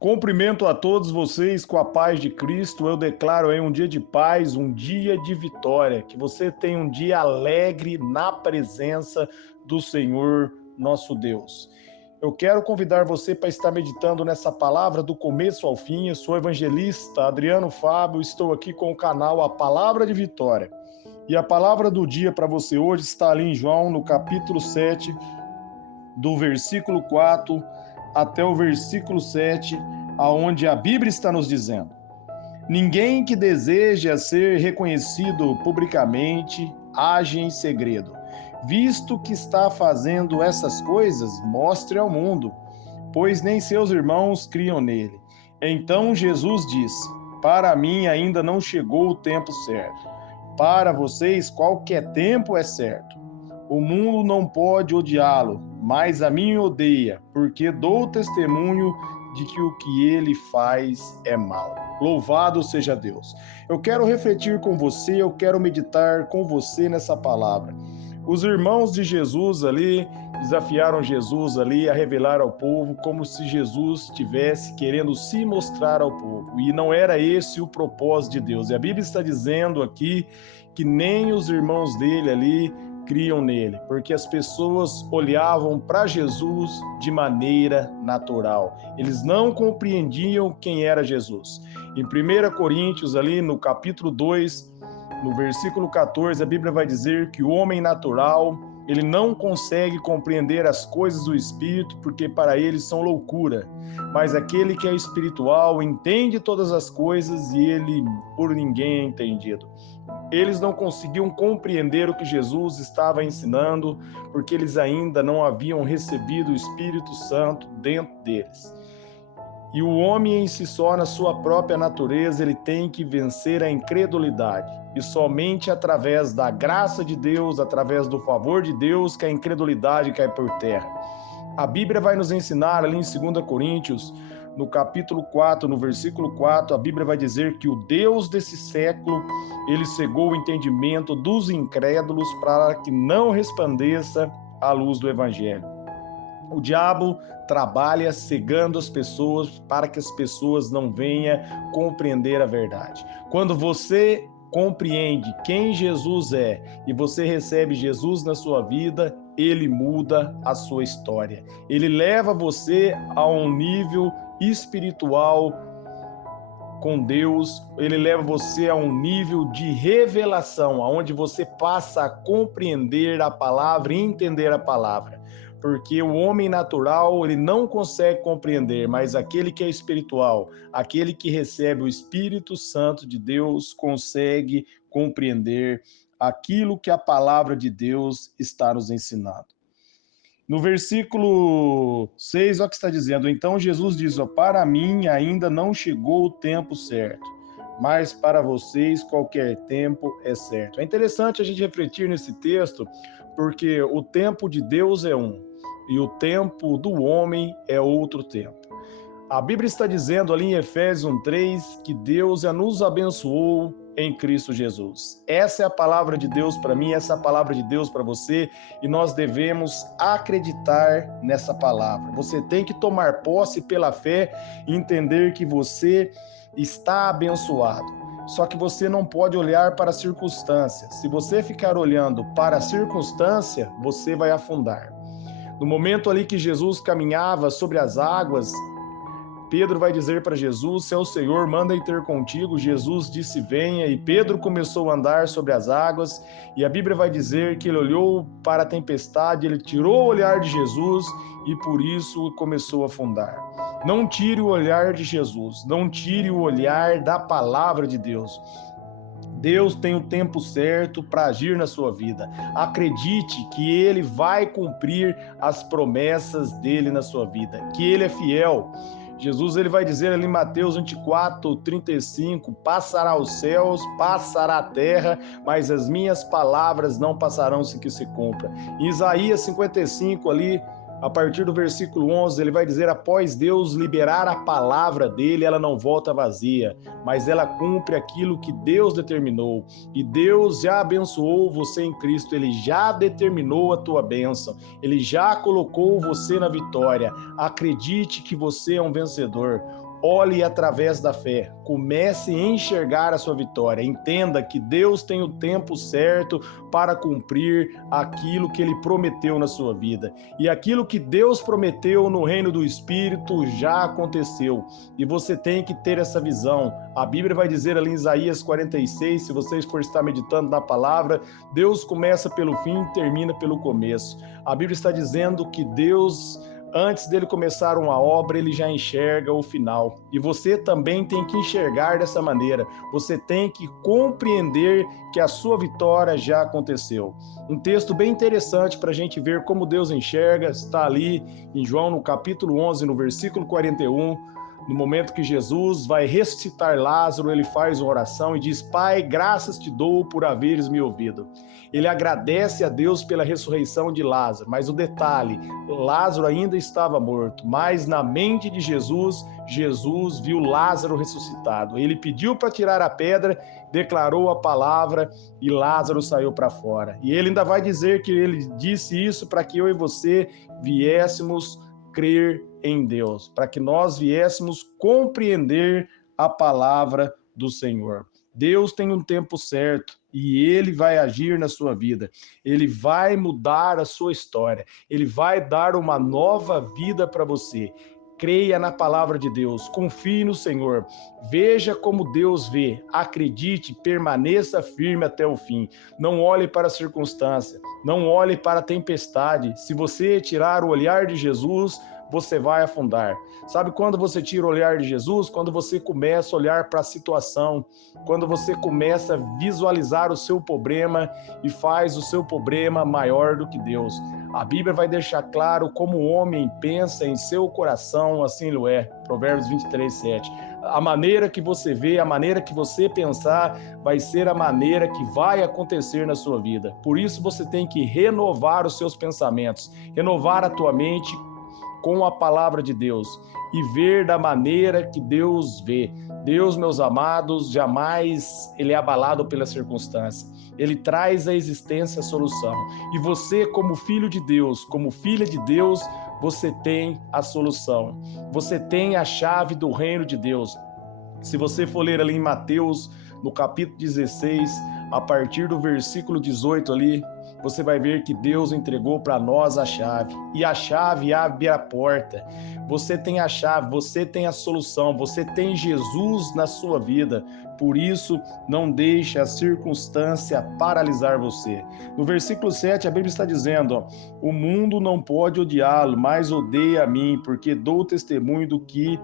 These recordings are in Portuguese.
Cumprimento a todos vocês com a paz de Cristo. Eu declaro aí um dia de paz, um dia de vitória. Que você tenha um dia alegre na presença do Senhor nosso Deus. Eu quero convidar você para estar meditando nessa palavra do começo ao fim. Eu sou o evangelista Adriano Fábio, estou aqui com o canal A Palavra de Vitória. E a palavra do dia para você hoje está ali em João, no capítulo 7, do versículo 4 até o versículo 7, aonde a Bíblia está nos dizendo: ninguém que deseja ser reconhecido publicamente age em segredo. Visto que está fazendo essas coisas, mostre ao mundo, pois nem seus irmãos criam nele. Então Jesus disse: para mim ainda não chegou o tempo certo. Para vocês qualquer tempo é certo. O mundo não pode odiá-lo, mas a mim odeia, porque dou testemunho de que o que ele faz é mal. Louvado seja Deus. Eu quero refletir com você, eu quero meditar com você nessa palavra. Os irmãos de Jesus ali desafiaram Jesus ali a revelar ao povo como se Jesus estivesse querendo se mostrar ao povo. E não era esse o propósito de Deus. E a Bíblia está dizendo aqui que nem os irmãos dele ali criam nele, porque as pessoas olhavam para Jesus de maneira natural. Eles não compreendiam quem era Jesus. Em 1 Coríntios, ali no capítulo 2, no versículo 14, a Bíblia vai dizer que o homem natural, ele não consegue compreender as coisas do Espírito, porque para ele são loucura. Mas aquele que é espiritual entende todas as coisas e ele por ninguém é entendido. Eles não conseguiam compreender o que Jesus estava ensinando, porque eles ainda não haviam recebido o Espírito Santo dentro deles. E o homem em si só, na sua própria natureza, ele tem que vencer a incredulidade. E somente através da graça de Deus, através do favor de Deus, que a incredulidade cai por terra. A Bíblia vai nos ensinar ali em 2 Coríntios, no capítulo 4, no versículo 4, a Bíblia vai dizer que o Deus desse século, ele cegou o entendimento dos incrédulos para que não resplandeça a luz do Evangelho. O diabo trabalha cegando as pessoas para que as pessoas não venham compreender a verdade. Quando você compreende quem Jesus é e você recebe Jesus na sua vida, ele muda a sua história. Ele leva você a um nível espiritual com Deus, ele leva você a um nível de revelação, onde você passa a compreender a palavra e entender a palavra. Porque o homem natural, ele não consegue compreender, mas aquele que é espiritual, aquele que recebe o Espírito Santo de Deus, consegue compreender aquilo que a palavra de Deus está nos ensinando. No versículo 6, olha o que está dizendo: então Jesus diz, para mim ainda não chegou o tempo certo, mas para vocês qualquer tempo é certo. É interessante a gente refletir nesse texto, porque o tempo de Deus é um, e o tempo do homem é outro tempo. A Bíblia está dizendo ali em Efésios 1:3 que Deus já nos abençoou em Cristo Jesus. Essa é a palavra de Deus para mim, essa é a palavra de Deus para você, e nós devemos acreditar nessa palavra. Você tem que tomar posse pela fé e entender que você está abençoado. Só que você não pode olhar para a circunstância. Se você ficar olhando para a circunstância, você vai afundar. No momento ali que Jesus caminhava sobre as águas, Pedro vai dizer para Jesus, se é o Senhor, manda ir ter contigo. Jesus disse, venha, e Pedro começou a andar sobre as águas, e a Bíblia vai dizer que ele olhou para a tempestade, ele tirou o olhar de Jesus, e por isso começou a afundar. Não tire o olhar de Jesus, não tire o olhar da palavra de Deus. Deus tem o tempo certo para agir na sua vida. Acredite que Ele vai cumprir as promessas dele na sua vida, que Ele é fiel. Jesus ele vai dizer ali em Mateus 24:35, passará os céus, passará a terra, mas as minhas palavras não passarão sem que se cumpra. Em Isaías 55 ali, a partir do versículo 11, ele vai dizer, após Deus liberar a palavra dele, ela não volta vazia, mas ela cumpre aquilo que Deus determinou. E Deus já abençoou você em Cristo, ele já determinou a tua bênção, ele já colocou você na vitória. Acredite que você é um vencedor. olhe através da fé, comece a enxergar a sua vitória, entenda que Deus tem o tempo certo para cumprir aquilo que Ele prometeu na sua vida. E aquilo que Deus prometeu no reino do Espírito já aconteceu. E você tem que ter essa visão. A Bíblia vai dizer ali em Isaías 46, se vocês for estar meditando na palavra, Deus começa pelo fim e termina pelo começo. A Bíblia está dizendo que Deus, antes dele começar uma obra, ele já enxerga o final. E você também tem que enxergar dessa maneira. Você tem que compreender que a sua vitória já aconteceu. Um texto bem interessante para a gente ver como Deus enxerga, está ali em João, no capítulo 11, no versículo 41, no momento que Jesus vai ressuscitar Lázaro, ele faz uma oração e diz: Pai, graças te dou por haveres me ouvido. Ele agradece a Deus pela ressurreição de Lázaro, mas o detalhe, Lázaro ainda estava morto, mas na mente de Jesus, Jesus viu Lázaro ressuscitado. Ele pediu para tirar a pedra, declarou a palavra e Lázaro saiu para fora. E ele ainda vai dizer que ele disse isso para que eu e você viéssemos crer em Deus, para que nós viéssemos compreender a palavra do Senhor. Deus tem um tempo certo e Ele vai agir na sua vida. Ele vai mudar a sua história. Ele vai dar uma nova vida para você. Creia na palavra de Deus, confie no Senhor, veja como Deus vê, acredite, permaneça firme até o fim. Não olhe para a circunstância, não olhe para a tempestade. Se você tirar o olhar de Jesus, você vai afundar. Sabe quando você tira o olhar de Jesus? Quando você começa a olhar para a situação, quando você começa a visualizar o seu problema e faz o seu problema maior do que Deus. A Bíblia vai deixar claro como o homem pensa em seu coração, assim ele é. Provérbios 23, 7. A maneira que você vê, a maneira que você pensar, vai ser a maneira que vai acontecer na sua vida. Por isso você tem que renovar os seus pensamentos, renovar a tua mente com a palavra de Deus e ver da maneira que Deus vê. Deus, meus amados, jamais ele é abalado pela circunstância. Ele traz à existência a solução. E você, como filho de Deus, como filha de Deus, você tem a solução. Você tem a chave do reino de Deus. Se você for ler ali em Mateus, no capítulo 16, a partir do versículo 18 ali, você vai ver que Deus entregou para nós a chave. E a chave abre a porta. Você tem a chave, você tem a solução, você tem Jesus na sua vida. Por isso, não deixe a circunstância paralisar você. No versículo 7, a Bíblia está dizendo, ó, o mundo não pode odiá-lo, mas odeia a mim, porque dou testemunho do que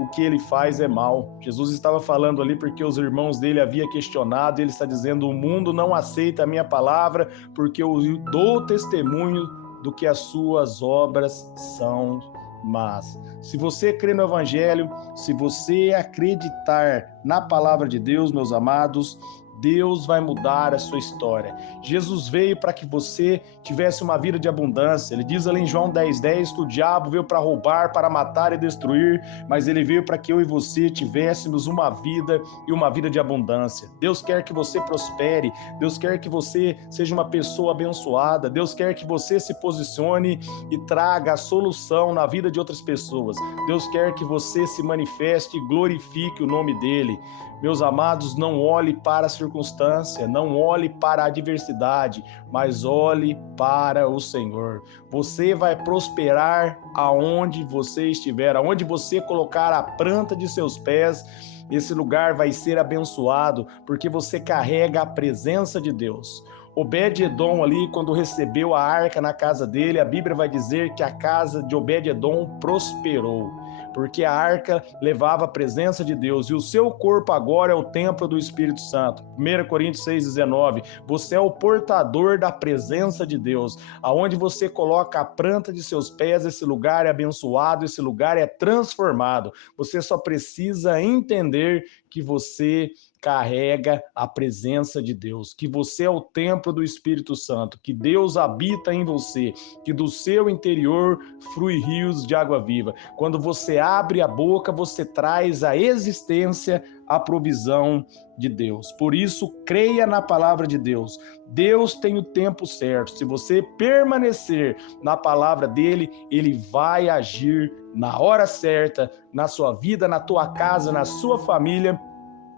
o que ele faz é mal. Jesus estava falando ali porque os irmãos dele haviam questionado, e ele está dizendo, o mundo não aceita a minha palavra, porque eu dou testemunho do que as suas obras são más. Se você crê no Evangelho, se você acreditar na palavra de Deus, meus amados, Deus vai mudar a sua história. Jesus veio para que você tivesse uma vida de abundância. Ele diz ali em João 10:10 que o diabo veio para roubar, para matar e destruir, mas ele veio para que eu e você tivéssemos uma vida e uma vida de abundância. Deus quer que você prospere, Deus quer que você seja uma pessoa abençoada, Deus quer que você se posicione e traga a solução na vida de outras pessoas. Deus quer que você se manifeste e glorifique o nome dele. Meus amados, não olhe para a circunstância, não olhe para a adversidade, mas olhe para o Senhor. Você vai prosperar aonde você estiver, aonde você colocar a planta de seus pés, esse lugar vai ser abençoado, porque você carrega a presença de Deus. Obed-Edom ali, quando recebeu a arca na casa dele, a Bíblia vai dizer que a casa de Obed-Edom prosperou, porque a arca levava a presença de Deus, e o seu corpo agora é o templo do Espírito Santo. 1 Coríntios 6,19, você é o portador da presença de Deus. Aonde você coloca a planta de seus pés, esse lugar é abençoado, esse lugar é transformado. Você só precisa entender que você carrega a presença de Deus, que você é o templo do Espírito Santo, que Deus habita em você, que do seu interior flui rios de água viva. Quando você você abre a boca, você traz à existência a provisão de Deus. Por isso, creia na palavra de Deus. Deus tem o tempo certo. Se você permanecer na palavra dele, ele vai agir na hora certa, na sua vida, na tua casa, na sua família,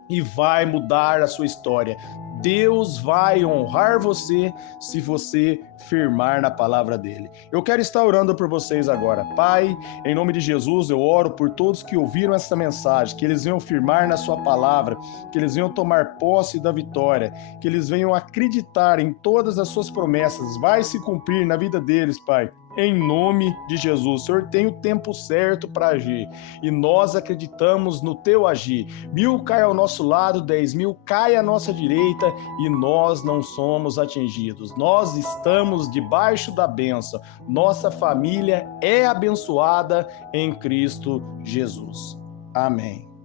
e vai mudar a sua história. Deus vai honrar você se você firmar na palavra dele. Eu quero estar orando por vocês agora. Pai, em nome de Jesus, eu oro por todos que ouviram essa mensagem, que eles venham firmar na sua palavra, que eles venham tomar posse da vitória, que eles venham acreditar em todas as suas promessas. Vai se cumprir na vida deles, Pai. Em nome de Jesus, o Senhor tem o tempo certo para agir e nós acreditamos no teu agir. 1000 cai ao nosso lado, 10.000 cai à nossa direita e nós não somos atingidos. Nós estamos debaixo da bênção. Nossa família é abençoada em Cristo Jesus. Amém.